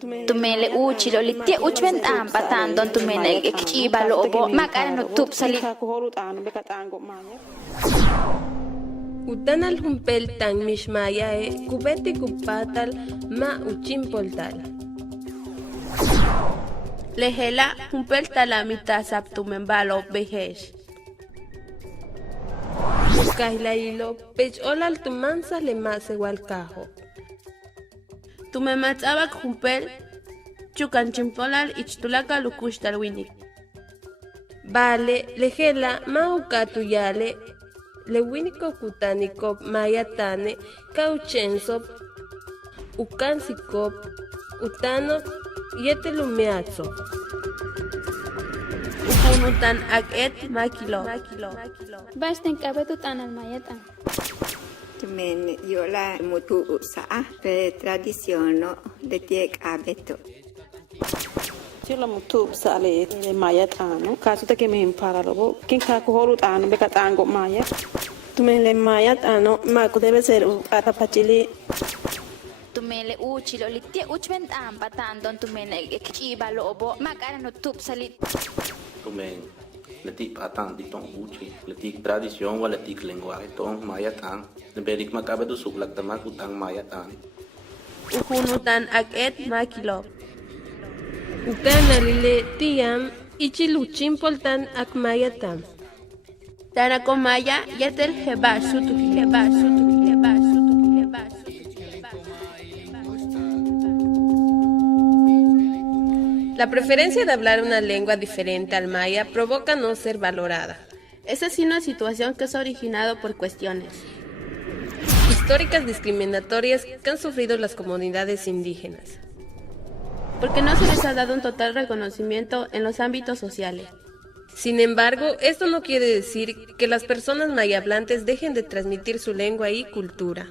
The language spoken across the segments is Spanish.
Tumele uchilo litia uchwen ampatan don tumene kibalo obo makara no tup sali. Utanal humpel tan mishmayae kubeti kupatal ma uchimpoltal. Lehela humpel talamita saptumembalo behesh. Kahilailo pech olal tumansa le mase walcajo. Tumematzabak humpel chukanchimpolal ichtulaka lukushtal winik. Vale, lehela maukatuyale le winiko kutaniko mayatane kauchensop ukansikop utano yetelumeatso. Upunutan aket makilo. Basten kabetu tanal mayatan. Men yola mutu usa pe tradiciono de tiek abeto. Chila mutu sale maya tano kasu take me impara lobo kin ka ko horu tano be katango maya tumele maya tano ma ko debe ser ata pachili Tumele uchilo litia uchwen ampatan don tumene kibalo obo makara no tup sali. Tumen letik patang di tong uchi letik tradisyon wala letik lengguahe tong mayatan neberik makabetu suklak tamak utang mayatan. Upunutan aket makilo. Ukanalile tiam ichiluchimpoltan akmayatam. Tarakomaya yetel hebasutu. La preferencia de hablar una lengua diferente al maya provoca no ser valorada. Es así una situación que se ha originado por cuestiones históricas discriminatorias que han sufrido las comunidades indígenas. porque no se les ha dado un total reconocimiento en los ámbitos sociales. Sin embargo, esto no quiere decir que las personas mayablantes dejen de transmitir su lengua y cultura.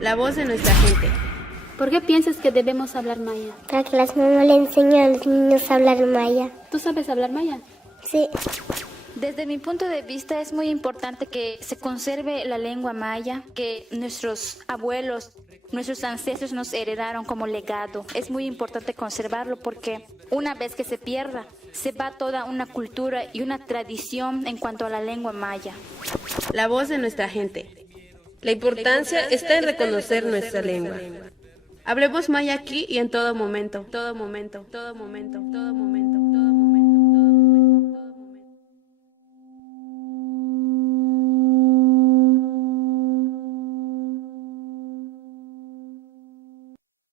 La voz de nuestra gente. ¿Por qué piensas que debemos hablar maya? Para que las mamás le enseñen a los niños a hablar maya. ¿Tú sabes hablar maya? Sí. Desde mi punto de vista es muy importante que se conserve la lengua maya, que nuestros abuelos, nuestros ancestros nos heredaron como legado. Es muy importante conservarlo porque una vez que se pierda, se va toda una cultura y una tradición en cuanto a la lengua maya. La voz de nuestra gente. La importancia está en reconocer nuestra lengua. Hablemos maya aquí y en todo momento.